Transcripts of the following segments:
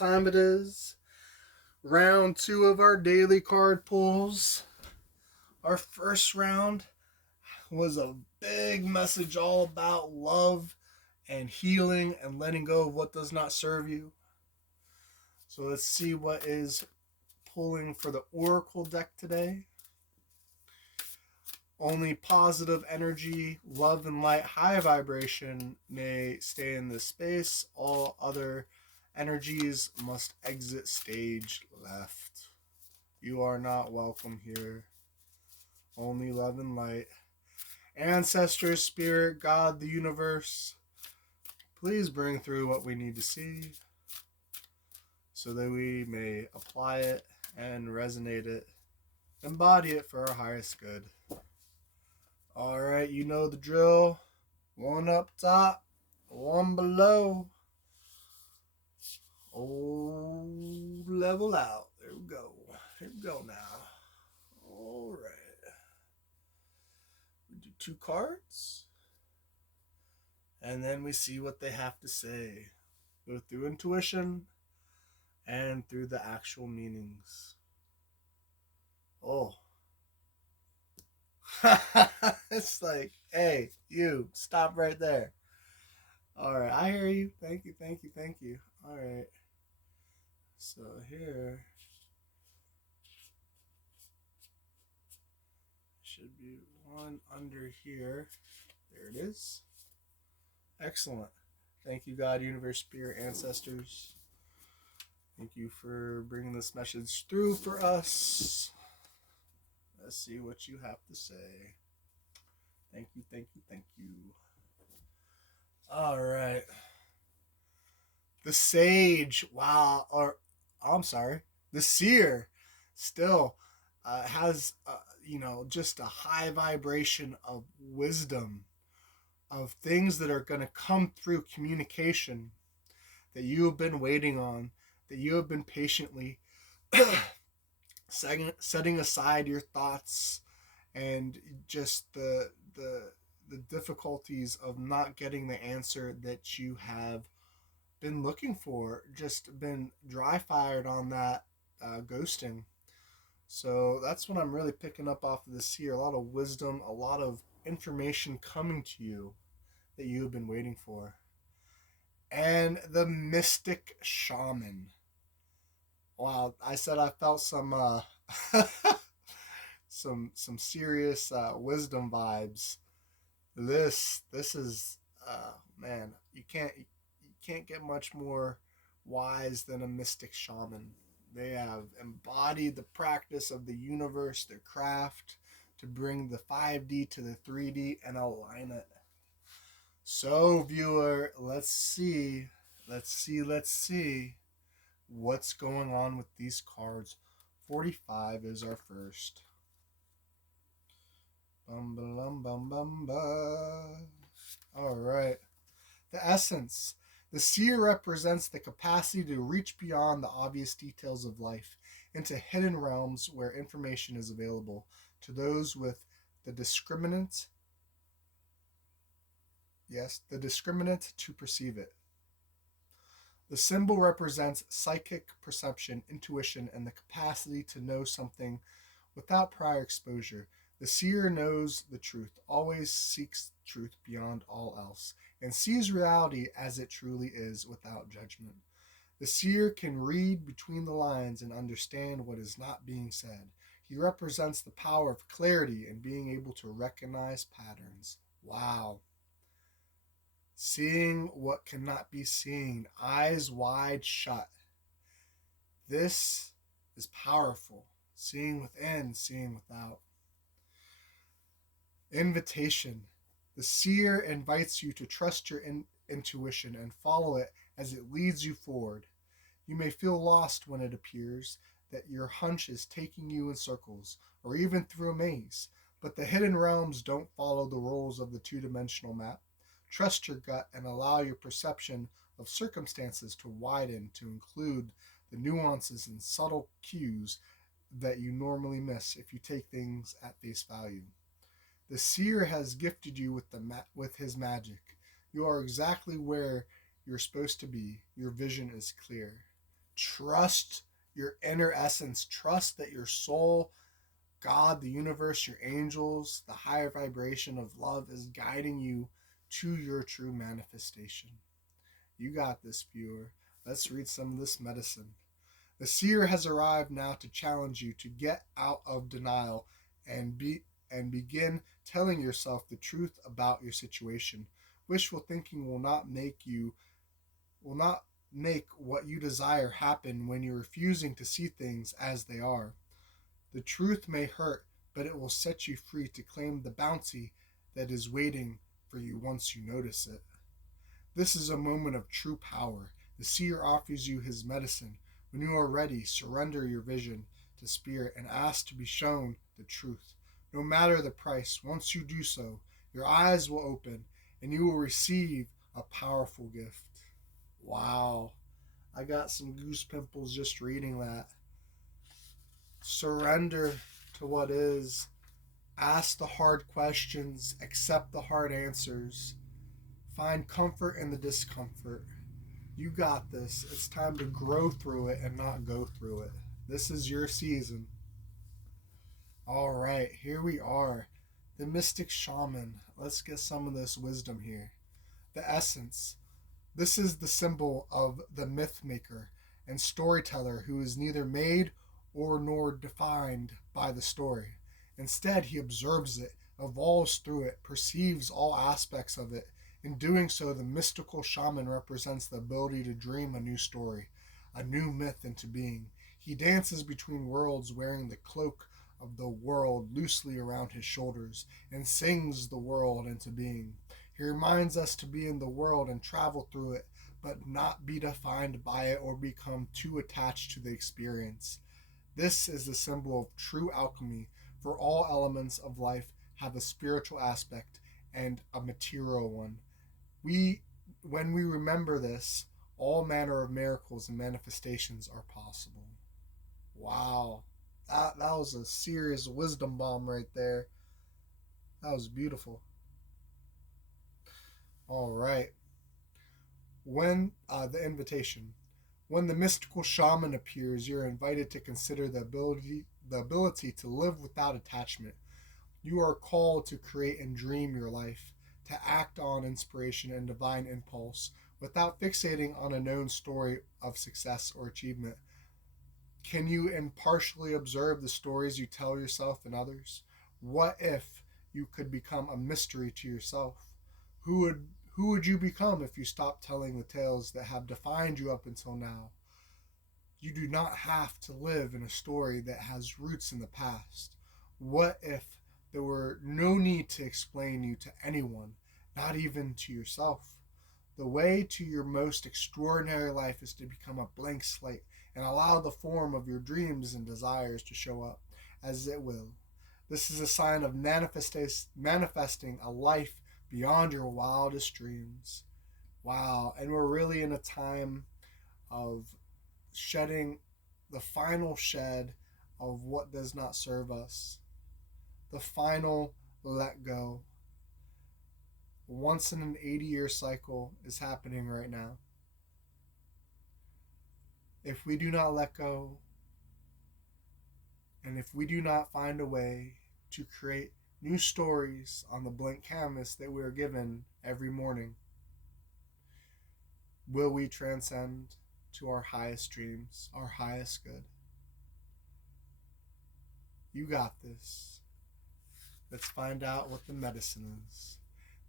time it is. Round two of our daily card pulls. Our first round was a big message all about love and healing and letting go of what does not serve you. So let's see what is pulling for the Oracle deck today. Only positive energy, love, and light, high vibration may stay in this space. All other energies must exit stage left. You are not welcome here. Only love and light. Ancestors, spirit, God, the universe, please bring through what we need to see so that we may apply it and resonate it, embody it for our highest good. All right, you know the drill. One up top, one below. Oh, level out. There we go. Here we go now. All right. We do 2 cards. And then we see what they have to say, both through intuition and through the actual meanings. Oh. It's like, hey, you, stop right there. All right, I hear you. Thank you, thank you, thank you. All right. So here should be one under here. There it is. Excellent. Thank you, God, universe, spirit, ancestors. Thank you for bringing this message through for us. Let's see what you have to say. Thank you, thank you, thank you. All right. The sage, wow, or I'm sorry, the seer still has, just a high vibration of wisdom, of things that are going to come through communication that you have been waiting on, that you have been patiently setting aside your thoughts and just the difficulties of not getting the answer that you have been looking for, just been dry fired on that ghosting. So that's what I'm really picking up off of this here. A lot of wisdom, a lot of information coming to you that you have been waiting for. And the mystic shaman. Wow, I said I felt some some serious wisdom vibes. This is man, you can't get much more wise than a mystic shaman. They have embodied the practice of the universe, their craft, to bring the 5D to the 3D and align it. So, viewer, let's see what's going on with these cards. 45 is our first. Bum bum bum bum bum. All right. The essence. The seer represents the capacity to reach beyond the obvious details of life into hidden realms where information is available to those with the discriminant to perceive it. The symbol represents psychic perception, intuition, and the capacity to know something without prior exposure. The seer knows the truth, always seeks truth beyond all else, and sees reality as it truly is without judgment. The seer can read between the lines and understand what is not being said. He represents the power of clarity and being able to recognize patterns. Wow. Seeing what cannot be seen, eyes wide shut. This is powerful. Seeing within, seeing without. Invitation. The seer invites you to trust your intuition and follow it as it leads you forward. You may feel lost when it appears that your hunch is taking you in circles or even through a maze, but the hidden realms don't follow the rules of the two-dimensional map. Trust your gut and allow your perception of circumstances to widen to include the nuances and subtle cues that you normally miss if you take things at face value. The seer has gifted you with his magic. You are exactly where you're supposed to be. Your vision is clear. Trust your inner essence. Trust that your soul, God, the universe, your angels, the higher vibration of love is guiding you to your true manifestation. You got this, viewer. Let's read some of this medicine. The seer has arrived now to challenge you to get out of denial and begin telling yourself the truth about your situation. Wishful thinking will not make what you desire happen when you're refusing to see things as they are. The truth may hurt, but it will set you free to claim the bounty that is waiting for you once you notice it. This is a moment of true power. The seer offers you his medicine. When you are ready, surrender your vision to spirit and ask to be shown the truth. No matter the price, once you do so, your eyes will open and you will receive a powerful gift. Wow. I got some goose pimples just reading that. Surrender to what is. Ask the hard questions. Accept the hard answers. Find comfort in the discomfort. You got this. It's time to grow through it and not go through it. This is your season. All right, here we are. The mystic shaman. Let's get some of this wisdom here. The essence. This is the symbol of the myth maker and storyteller who is neither made or nor defined by the story. Instead, he observes it, evolves through it, perceives all aspects of it. In doing so, the mystical shaman represents the ability to dream a new story, a new myth into being. He dances between worlds wearing the cloak of the world loosely around his shoulders and sings the world into being. He reminds us to be in the world and travel through it, but not be defined by it or become too attached to the experience. This is the symbol of true alchemy, for all elements of life have a spiritual aspect and a material one. When we remember this, all manner of miracles and manifestations are possible. Wow. That was a serious wisdom bomb right there. That was beautiful. All right. When the invitation. When the mystical shaman appears, you're invited to consider the ability to live without attachment. You are called to create and dream your life, to act on inspiration and divine impulse without fixating on a known story of success or achievement. Can you impartially observe the stories you tell yourself and others? What if you could become a mystery to yourself? Who would you become if you stopped telling the tales that have defined you up until now? You do not have to live in a story that has roots in the past. What if there were no need to explain you to anyone, not even to yourself? The way to your most extraordinary life is to become a blank slate and allow the form of your dreams and desires to show up as it will. This is a sign of manifesting a life beyond your wildest dreams. Wow. And we're really in a time of shedding the final shed of what does not serve us, the final let go. Once in an 80-year cycle is happening right now. If we do not let go, and if we do not find a way to create new stories on the blank canvas that we are given every morning, will we transcend to our highest dreams, our highest good? You got this. Let's find out what the medicine is.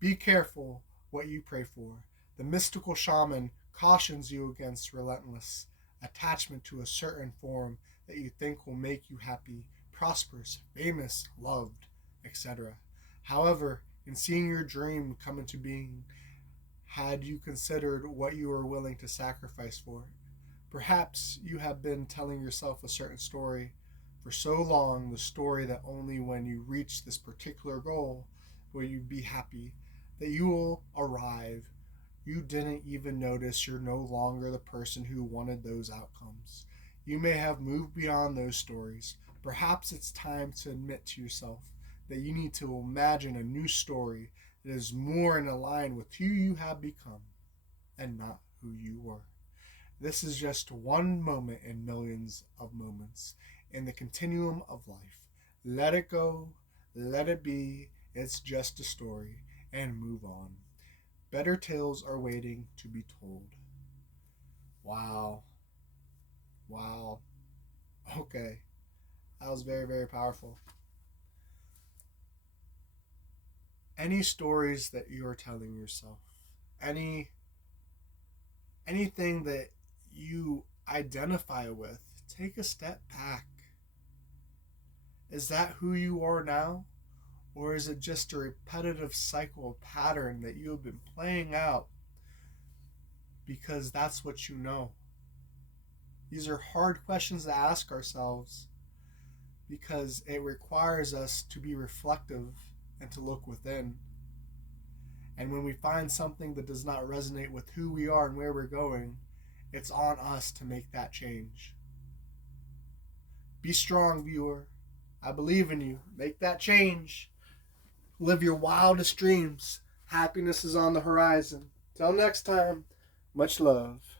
Be careful what you pray for. The mystical shaman cautions you against relentless attachment to a certain form that you think will make you happy, prosperous, famous, loved, etc. However, in seeing your dream come into being, had you considered what you are willing to sacrifice for it? Perhaps you have been telling yourself a certain story for so long, the story that only when you reach this particular goal will you be happy, that you will arrive. You didn't even notice you're no longer the person who wanted those outcomes. You may have moved beyond those stories. Perhaps it's time to admit to yourself that you need to imagine a new story that is more in line with who you have become and not who you were. This is just one moment in millions of moments in the continuum of life. Let it go, let it be, it's just a story, and move on. Better tales are waiting to be told. Wow. Wow. Okay. That was very, very powerful. Any stories that you are telling yourself, any anything that you identify with, take a step back. Is that who you are now? Or is it just a repetitive cycle pattern that you have been playing out because that's what you know? These are hard questions to ask ourselves because it requires us to be reflective and to look within. And when we find something that does not resonate with who we are and where we're going, it's on us to make that change. Be strong, viewer. I believe in you. Make that change. Live your wildest dreams. Happiness is on the horizon. Till next time, much love.